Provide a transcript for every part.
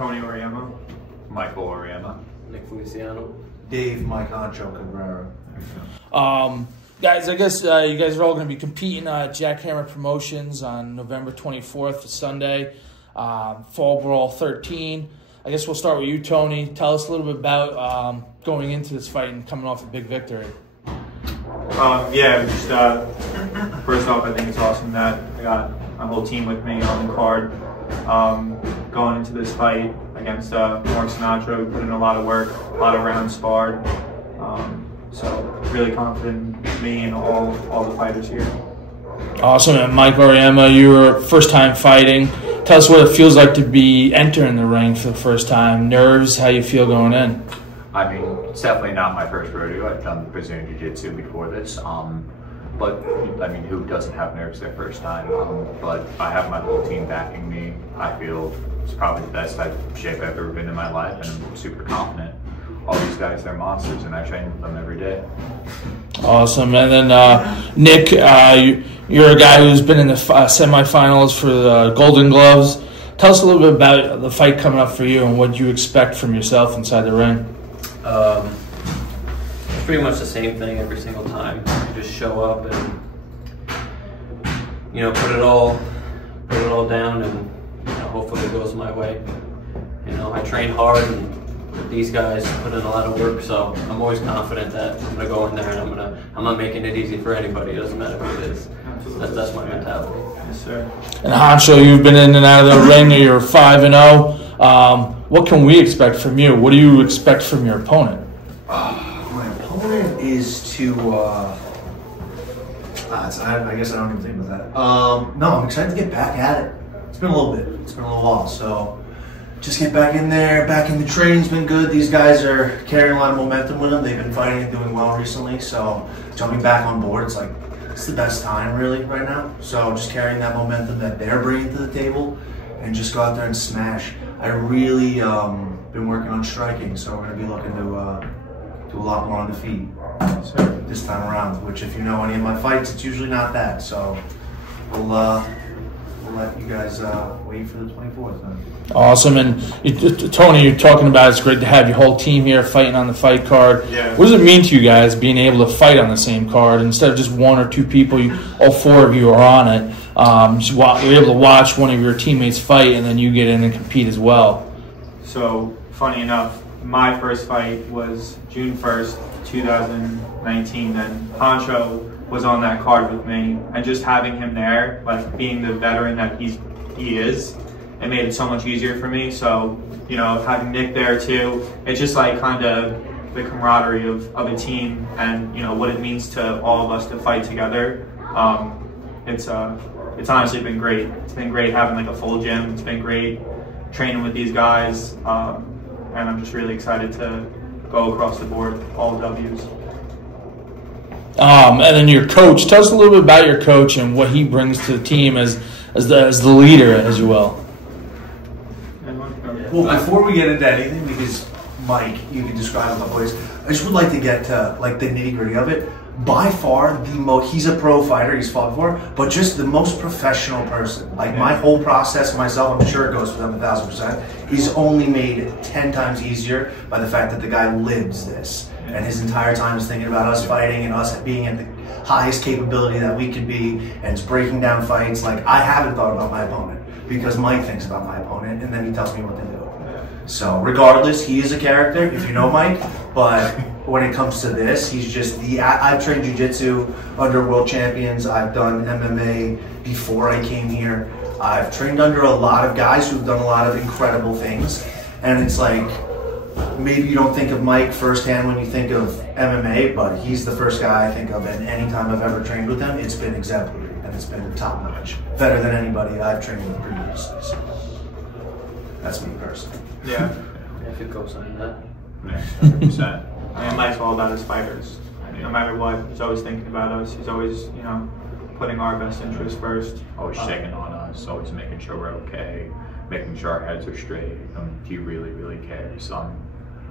Tony Auriemma. Michael Auriemma. Nick Feliciano. Dave, Mike, Hancho, Cabrera. Guys, I guess you guys are all going to be competing at Jackhammer Promotions on November 24th, Sunday. Fall Brawl XIII. I guess we'll start with you, Tony. Tell us a little bit about going into this fight and coming off a big victory. First off, I think it's awesome that I got my whole team with me on the card. Going into this fight against Mark Sinatra, we put in a lot of work, a lot of rounds sparred. So really confident in me and all the fighters here. Awesome. And Mike Auriemma, you were first time fighting. Tell us what it feels like to be entering the ring for the first time. Nerves, how you feel going in? I mean, it's definitely not my first rodeo. I've done Brazilian Jiu-Jitsu before this. But, I mean, who doesn't have nerves their first time? But I have my whole team backing me. I feel it's probably the best shape I've ever been in my life, and I'm super confident. All these guys, they're monsters, and I train with them every day. Awesome. And then, Nick, you're a guy who's been in the semifinals for the Golden Gloves. Tell us a little bit about the fight coming up for you and what you expect from yourself inside the ring. It's pretty much the same thing every single time. You just show up and, you know, put it all down, and, you know, hopefully it goes my way. You know, I train hard, and these guys put in a lot of work, so I'm always confident that I'm gonna go in there and I'm not making it easy for anybody. It doesn't matter who it is. That's my mentality. Yes, sir. And Hancho, you've been in and out of the ring. You're 5-0. What can we expect from you? What do you expect from your opponent? My opponent is to. I guess I don't even think about that. No, I'm excited to get back at it. It's been a little bit. It's been a little while, so just get back in there. Back in the training's been good. These guys are carrying a lot of momentum with them. They've been fighting and doing well recently, so jumping back on board, it's the best time really right now. So just carrying that momentum that they're bringing to the table, and just go out there and smash. I really been working on striking, so we're going to be looking to do a lot more on the feet this time around, which if you know any of my fights, it's usually not that. So we'll let you guys wait for the 24th. Then. Awesome. And Tony, you're talking about it's great to have your whole team here fighting on the fight card. Yeah. What does it mean to you guys being able to fight on the same card instead of just one or two people? All four of you are on it. You're able to watch one of your teammates fight, and then you get in and compete as well. So, funny enough, my first fight was June 1st, 2019, and Hancho was on that card with me, and just having him there, like being the veteran that he is, it made it so much easier for me. So, you know, having Nick there too, it's just like kind of the camaraderie of a team, and you know what it means to all of us to fight together. It's honestly been great. It's been great having like a full gym. It's been great training with these guys, and I'm just really excited to go across the board, all W's. And then your coach. Tell us a little bit about your coach and what he brings to the team as the leader, as you will. Well, before we get into anything, because Mike, you can describe my voice, I just would like to get to like the nitty gritty of it. By far, he's a pro fighter, he's fought before, but just the most professional person. Like my whole process myself, I'm sure it goes for them 1,000%, is only made 10 times easier by the fact that the guy lives this. And his entire time is thinking about us fighting and us being at the highest capability that we could be, and it's breaking down fights. Like I haven't thought about my opponent because Mike thinks about my opponent and then he tells me what to do. So regardless, he is a character, if you know Mike, but when it comes to this, he's just I've trained jiu-jitsu under world champions. I've done MMA before I came here. I've trained under a lot of guys who've done a lot of incredible things. And it's like, maybe you don't think of Mike firsthand when you think of MMA, but he's the first guy I think of, and any time I've ever trained with him, it's been exemplary and it's been top notch. Better than anybody I've trained with previously. So that's me personally. Yeah. I could co-sign that. Yeah, 100%. And Mike's all about his fighters. I mean, no matter what, he's always thinking about us. He's always, you know, putting our best interests first. Always checking on us, always making sure we're okay, making sure our heads are straight. He really, really cares.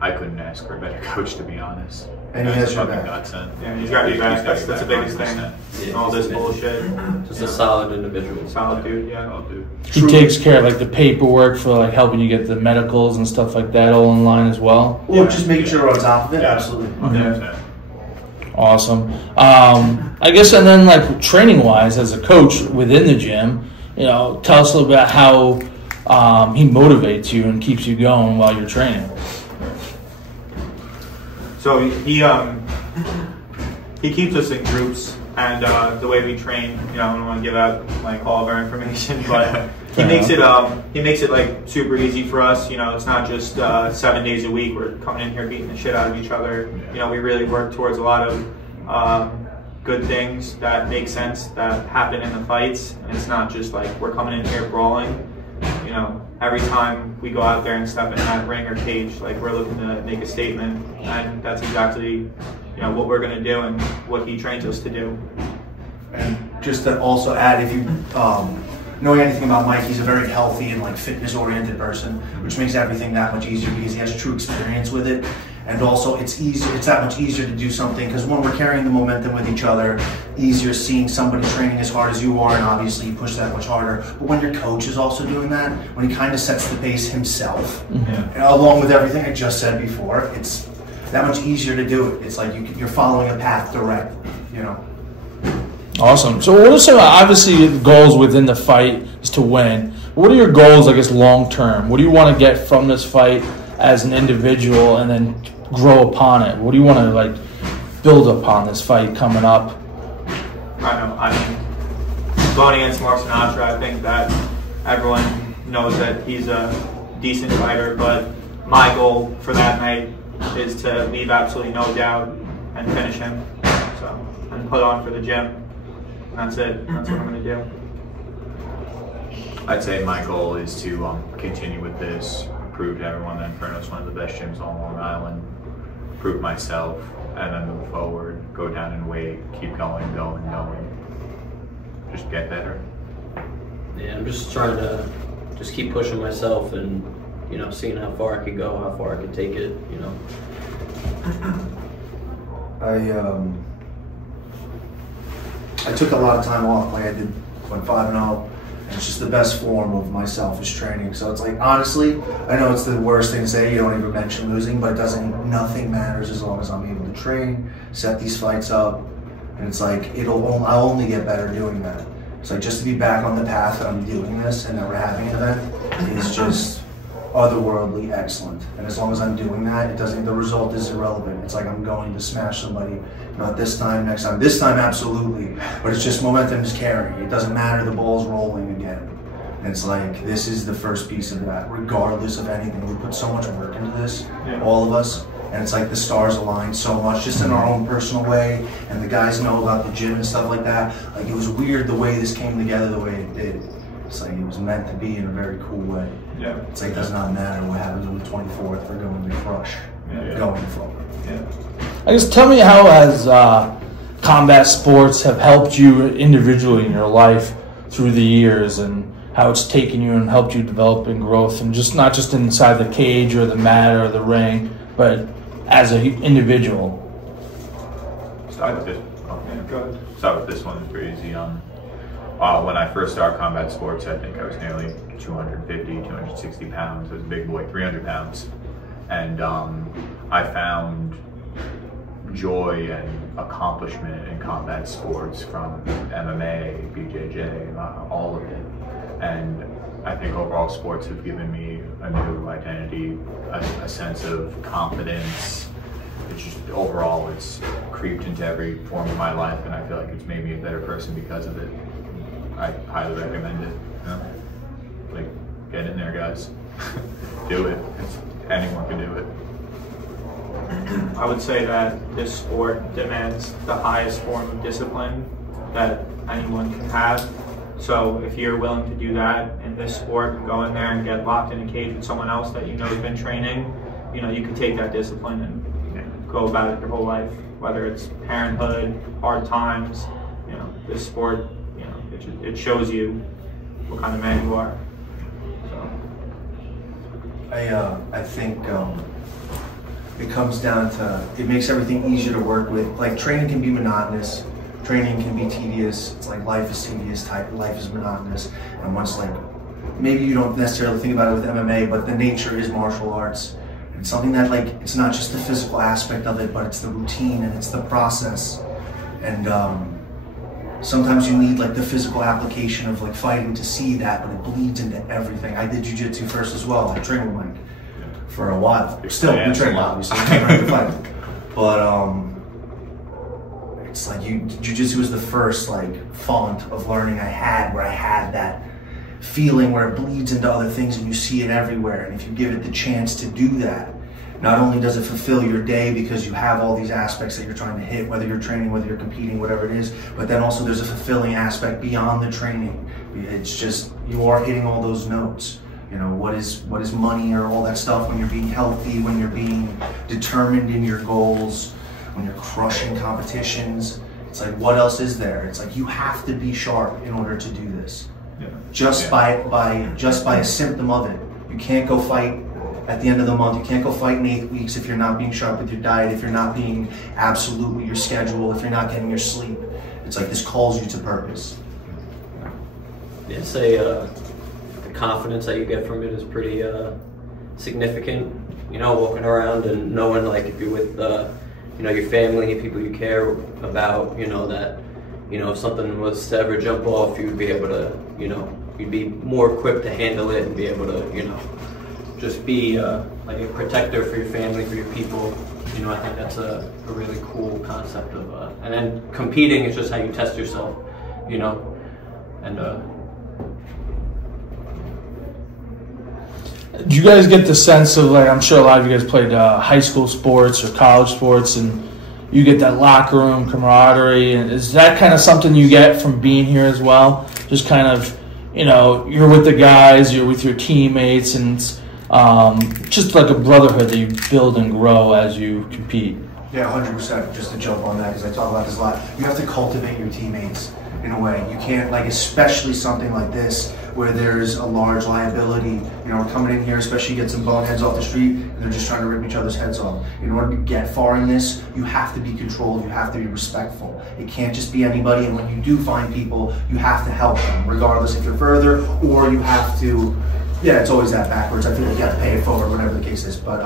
I couldn't ask for a better coach, to be honest. And he has your fucking back. godsend. Yeah, he's got your back. That's the biggest thing. 100%. All this bullshit. Just a solid individual. Solid dude, yeah. Oh, dude. He takes care of like the paperwork for like helping you get the medicals and stuff like that all in line as well. Well, just making sure we're on top of it. Yeah. Absolutely. 100%. Awesome. I guess, and then like training wise, as a coach within the gym, you know, tell us a little bit about how he motivates you and keeps you going while you're training. So he keeps us in groups, and the way we train, you know, I don't want to give out like all of our information, but he makes it like super easy for us. You know, it's not just 7 days a week we're coming in here beating the shit out of each other. You know, we really work towards a lot of good things that make sense that happen in the fights. And it's not just like we're coming in here brawling. You know, every time we go out there and step in that ring or cage, like we're looking to make a statement, and that's exactly, you know, what we're going to do and what he trains us to do. And just to also add, if you knowing anything about Mike, he's a very healthy and like fitness-oriented person, which makes everything that much easier because he has true experience with it. And also, it's that much easier to do something because when we're carrying the momentum with each other, easier seeing somebody training as hard as you are, and obviously you push that much harder. But when your coach is also doing that, when he kind of sets the pace himself, and along with everything I just said before, it's that much easier to do it. It's like you're following a path directly, you know. Awesome. So what are some, obviously, goals within the fight is to win. What are your goals, I guess, long term? What do you want to get from this fight as an individual and then grow upon it? What do you want to, like, build upon this fight coming up? I mean, going against Mark Sinatra, I think that everyone knows that he's a decent fighter, but my goal for that night is to leave absolutely no doubt and finish him. So, and put on for the gym. And that's it. That's what I'm going to do. I'd say my goal is to continue with this, prove to everyone that Inferno is one of the best gyms on Long Island, prove myself, and then move forward, go down in weight, keep going. Just get better. Yeah, I'm just trying to just keep pushing myself and, you know, seeing how far I could go, how far I could take it, you know. I took a lot of time off. Like I went 5-0, and it's just the best form of myself is training. So it's like, honestly, I know it's the worst thing to say. You don't even mention losing, but nothing matters as long as I'm able to train, set these fights up, and it's like I'll only get better doing that. It's like just to be back on the path that I'm doing this and that we're having an event is just otherworldly excellent. And as long as I'm doing that, the result is irrelevant. It's like I'm going to smash somebody, not this time, next time. This time, absolutely. But it's just momentum is carrying. It doesn't matter, the ball's rolling again. And it's like, this is the first piece of that, regardless of anything. We put so much work into this, all of us. And it's like the stars aligned so much, just in our own personal way. And the guys know about the gym and stuff like that. Like, it was weird the way this came together the way it did. It's like it was meant to be in a very cool way. Yeah. It's like it does not matter what happens on the 24th. We're going to crush. Going forward. Yeah. I guess tell me how has combat sports have helped you individually in your life through the years, and how it's taken you and helped you develop and growth, and just not just inside the cage or the mat or the ring, but as an individual. Start with this. Go ahead. Start with this one. It's pretty easy. When I first started combat sports, I think I was nearly 250, 260 pounds. I was a big boy, 300 pounds. And I found joy and accomplishment in combat sports from MMA, BJJ, all of it. And I think overall sports have given me a new identity, a sense of confidence. It's just overall, it's creeped into every form of my life, and I feel like it's made me a better person because of it. I highly recommend it. You know? Like, get in there, guys. Do it. Anyone can do it. I would say that this sport demands the highest form of discipline that anyone can have. So if you're willing to do that in this sport, go in there and get locked in a cage with someone else that you know has been training, you know, you can take that discipline and go about it your whole life, whether it's parenthood, hard times. You know, this sport, you know, it shows you what kind of man you are. So I think it comes down to, it makes everything easier to work with. Like training can be monotonous, training can be tedious. It's like life is tedious, life is monotonous. And once like, maybe you don't necessarily think about it with MMA, but the nature is martial arts. It's something that like, it's not just the physical aspect of it, but it's the routine and it's the process. And sometimes you need like the physical application of like fighting to see that, but it bleeds into everything. I did jiu-jitsu first as well. I trained with Mike for a while. Still, we train obviously, but it's like jiu-jitsu was the first like font of learning I had, where I had that feeling where it bleeds into other things and you see it everywhere. And if you give it the chance to do that, not only does it fulfill your day because you have all these aspects that you're trying to hit, whether you're training, whether you're competing, whatever it is, but then also there's a fulfilling aspect beyond the training. It's just, you are hitting all those notes. You know, what is money or all that stuff when you're being healthy, when you're being determined in your goals, when you're crushing competitions. It's like, what else is there? It's like, you have to be sharp in order to do this. Yeah. Just by a symptom of it. You can't go fight at the end of the month. You can't go fight in 8 weeks if you're not being sharp with your diet, if you're not being absolute with your schedule, if you're not getting your sleep. It's like this calls you to purpose. Yeah, say the confidence that you get from it is pretty significant. You know, walking around and knowing like if you're with you know, your family, people you care about, you know, that, you know, if something was to ever jump off, you'd be able to, you know, you'd be more equipped to handle it and be able to, you know, just be like a protector for your family, for your people. You know, I think that's a really cool concept of, and then competing is just how you test yourself, you know, and do you guys get the sense of, like, I'm sure a lot of you guys played high school sports or college sports, and you get that locker room camaraderie, and is that kind of something you get from being here as well? Just kind of, you know, you're with the guys, you're with your teammates, and just like a brotherhood that you build and grow as you compete. Yeah, 100%. Just to jump on that, because I talk about this a lot. You have to cultivate your teammates in a way. You can't, like, especially something like this where there's a large liability. You know, we're coming in here, especially get some boneheads off the street, and they're just trying to rip each other's heads off. In order to get far in this, you have to be controlled, you have to be respectful. It can't just be anybody, and when you do find people, you have to help them, regardless if you're further, or you have to, yeah, it's always that backwards. I feel like you have to pay it forward, whatever the case is, but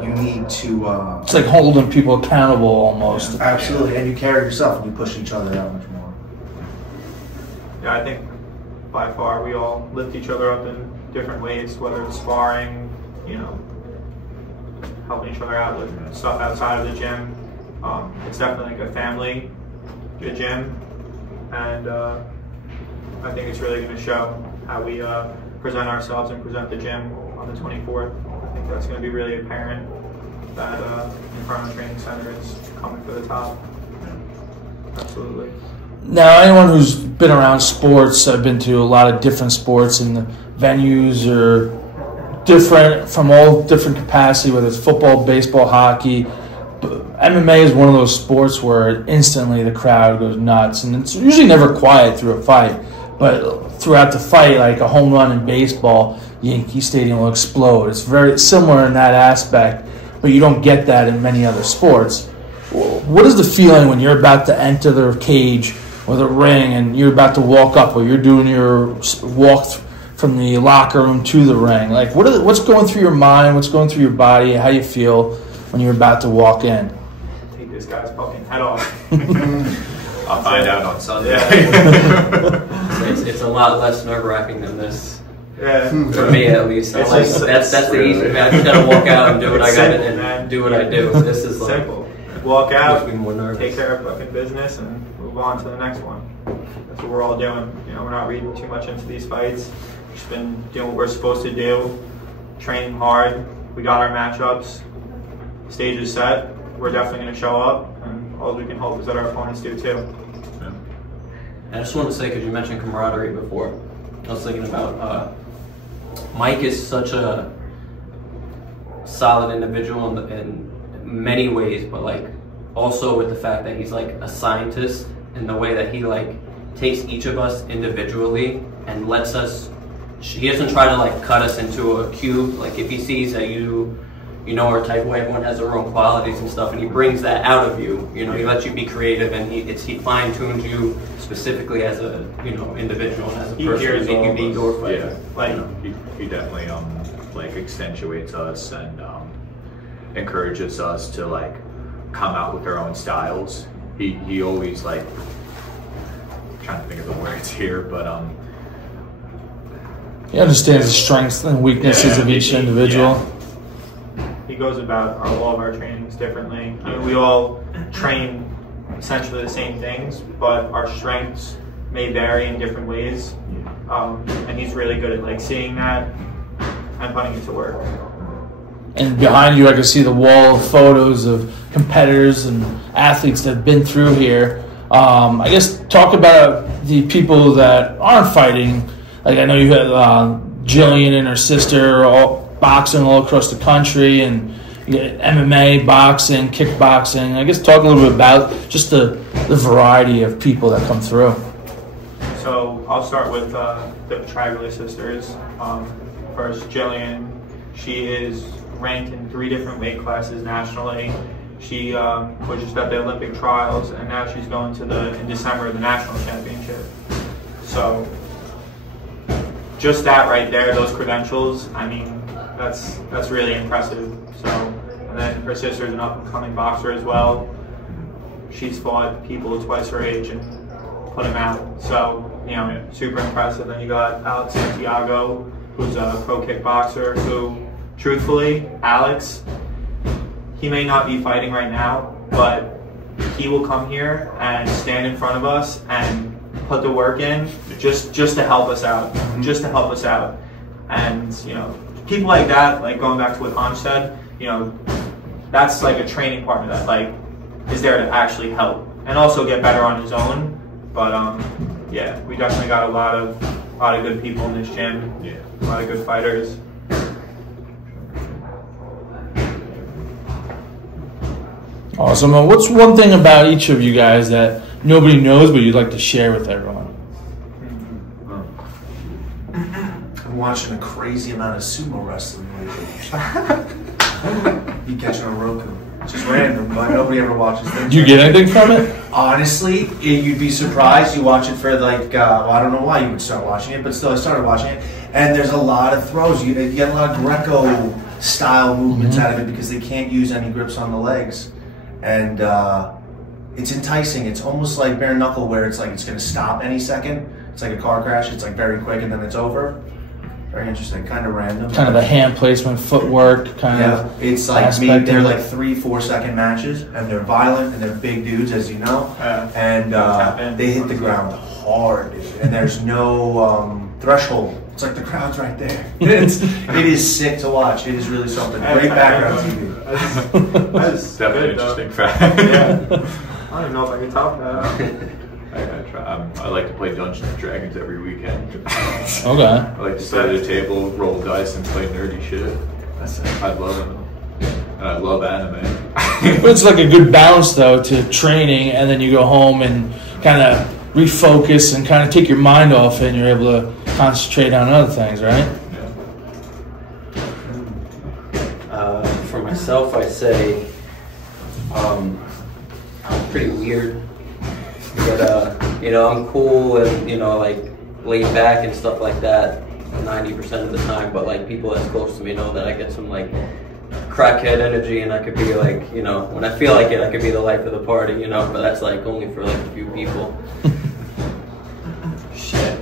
you need to... it's like holding people accountable almost. Yeah, absolutely, and you carry yourself and you push each other that much more. Yeah, I think by far we all lift each other up in different ways, whether it's sparring, you know, helping each other out with stuff outside of the gym. It's definitely like a family, good gym, and I think it's really going to show how we present ourselves and present the gym on the 24th. I think that's going to be really apparent that Inferno Training Center is coming for the top. Absolutely. Now, anyone who's been around sports, I've been to a lot of different sports, and the venues are different from all different capacity, whether it's football, baseball, hockey. But MMA is one of those sports where instantly the crowd goes nuts, and it's usually never quiet through a fight. But throughout the fight, like a home run in baseball, Yankee Stadium will explode. It's very similar in that aspect, but you don't get that in many other sports. What is the feeling when you're about to enter the cage or the ring and you're about to walk up, or you're doing your walk from the locker room to the ring? Like, what's going through your mind? What's going through your body? How you feel when you're about to walk in? Take this guy's fucking head off. I'll find out on Sunday. it's a lot less nerve-wracking than this. Yeah. For me, at least. That's the easy. I just gotta walk out and do what I gotta and do what I do. This is like simple. Walk out, more take care of fucking business, and move on to the next one. That's what we're all doing. You know, we're not reading too much into these fights. We've just been doing what we're supposed to do, training hard. We got our matchups. The stage is set. We're definitely going to show up, and all we can hope is that our opponents do too. Yeah. I just want to say, because you mentioned camaraderie before, I was thinking about Mike is such a solid individual in many ways, but like also with the fact that he's like a scientist in the way that he like takes each of us individually and lets us, he doesn't try to like cut us into a cube. Like if he sees that you you know, our type of way. Everyone has their own qualities and stuff, and he brings that out of you. You know, he lets you be creative, and he fine tunes you specifically as a, you know, individual and as a person. He can be your fighter. Yeah, like, you know, he definitely like accentuates us and encourages us to like come out with our own styles. He always like, I'm trying to think of the words here, but he understands the strengths and weaknesses of each individual. He goes about all of our trainings differently. I mean, we all train essentially the same things, but our strengths may vary in different ways. And he's really good at like seeing that and putting it to work. And behind you, I can see the wall of photos of competitors and athletes that have been through here. I guess talk about the people that aren't fighting. Like I know you had Jillian and her sister all boxing all across the country, and you get MMA, boxing, kickboxing. I guess talk a little bit about just the variety of people that come through. So I'll start with the Petraglia sisters. First, Jillian. She is ranked in 3 different weight classes nationally. She was just at the Olympic trials, and now she's going to in December the national championship. So just that right there, those credentials, I mean, that's really impressive. So, and then her sister's an up-and-coming boxer as well. She's fought people twice her age and put them out. So, you know, super impressive. Then you got Alex Santiago, who's a pro kickboxer, who, truthfully, Alex, he may not be fighting right now, but he will come here and stand in front of us and put the work in just to help us out, And, you know, people like that, like going back to what Hancho said, you know, that's like a training partner that like is there to actually help and also get better on his own. But yeah, we definitely got a lot of good people in this gym. Yeah, a lot of good fighters. Awesome. What's one thing about each of you guys that nobody knows but you'd like to share with everyone? I'm watching a crazy amount of sumo wrestling lately. You catching on Roku. Just random, but nobody ever watches them. Do you get anything from it? Honestly, you'd be surprised. You watch it for like, well, I don't know why you would start watching it, but still I started watching it. And there's a lot of throws. You get a lot of Greco-style movements out of it because they can't use any grips on the legs. And it's enticing. It's almost like bare knuckle where it's like it's going to stop any second. It's like a car crash. It's like very quick and then it's over. Very interesting. Kind of random. Kind of the hand placement, footwork, kind of. It's like they're like 3-4 second matches, and they're violent and they're big dudes, as you know. And they hit the ground hard, dude. And there's no threshold. It's like the crowd's right there. It is sick to watch. It is really something. Great background TV. That's definitely good, interesting fact. Yeah. I don't even know if I can top that. I gotta try. I like to play Dungeons and Dragons every weekend. Okay. I like to sit at a table, roll dice, and play nerdy shit. I love it. And I love anime. But it's like a good balance, though, to training, and then you go home and kind of refocus and kind of take your mind off it, and you're able to concentrate on other things, right? Yeah. For myself, I say I'm pretty weird. But, you know, I'm cool and, you know, like, laid back and stuff like that 90% of the time. But, like, people that's close to me know that I get some, like, crackhead energy. And I could be, like, you know, when I feel like it, I could be the life of the party, you know. But that's, like, only for, like, a few people. Shit.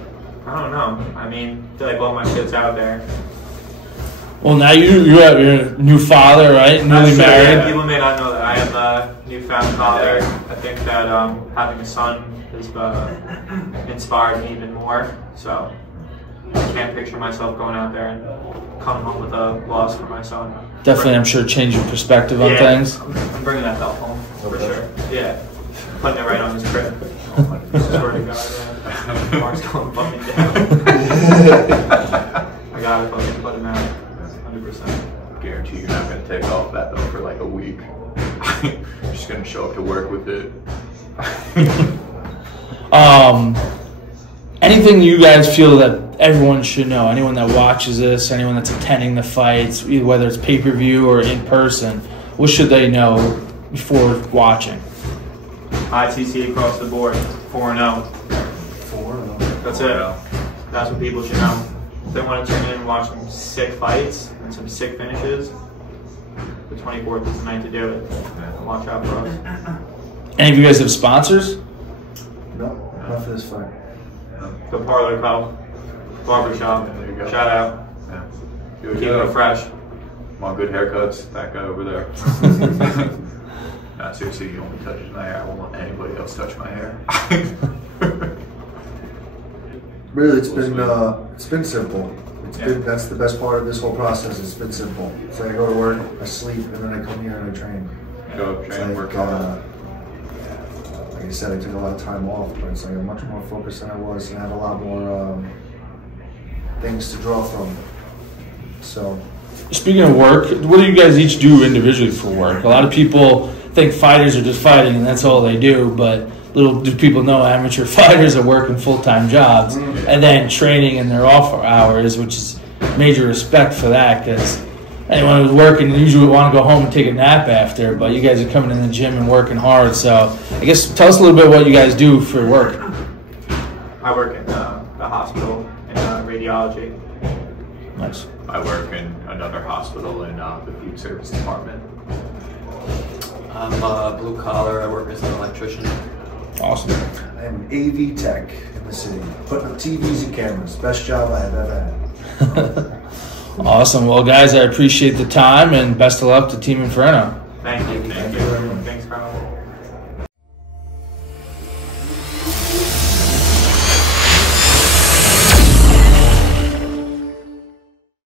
I don't know. I mean, I feel like all my shit's out there. Well, now you have your new father, right? Newly married. Yeah, people may not know that I am a newfound father. I think that having a son has inspired me even more. So I can't picture myself going out there and coming home with a loss for my son. Definitely, I'm sure, change your perspective on things. I'm bringing that belt home for sure. Yeah, putting it right on his crib. Swear to God, yeah. Mark's going fucking down. I gotta fucking put him out. 100%. Guarantee you're not gonna take off that though for like a week. You're just gonna show up to work with it. Anything you guys feel that everyone should know? Anyone that watches this, anyone that's attending the fights, whether it's pay-per-view or in person, what should they know before watching? ITC across the board, 4-0. 4-0. That's it. That's what people should know. If they want to tune in and watch some sick fights and some sick finishes, the 24th is the night to do it. Watch out for us. Any of you guys have sponsors? No, not for this fight. The Parlor Co. Barbershop. There you go. Shout out. Yeah. Keep it fresh. Want good haircuts? That guy over there. Nah, seriously, he only touches my hair. I won't let anybody else touch my hair. Really, it's been simple. That's the best part of this whole process. It's been simple. It's like I go to work, I sleep, and then I come here and I train. Go train, Like, work hard. like I said, I took a lot of time off, but it's like I'm much more focused than I was, and I have a lot more things to draw from. So, Speaking of work, what do you guys each do individually for work? A lot of people think fighters are just fighting and that's all they do, but little do people know amateur fighters are working full-time jobs and then training in their off hours, which is major respect for that, because anyone who's working usually would want to go home and take a nap after, but you guys are coming in the gym and working hard. So I guess tell us a little bit what you guys do for work. I work in the hospital in radiology. Nice. I work in another hospital in the food service department. I'm blue collar. I work as an electrician. Awesome. I am an AV tech in the city, putting up TVs and cameras. Best job I have ever had. Awesome. Well, guys, I appreciate the time and best of luck to Team Inferno. Thank you.